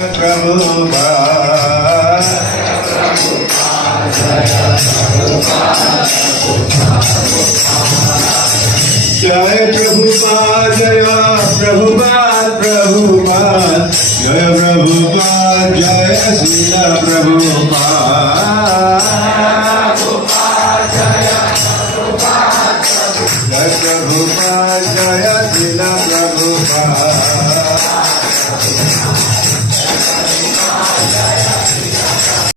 प्रभुपाद जय प्रभुपाद जय प्रभुपाद प्रभुपाद जय प्रभुपाद जय श्रील प्रभुपाद जय प्रभुपाद जय श्रील प्रभुपाद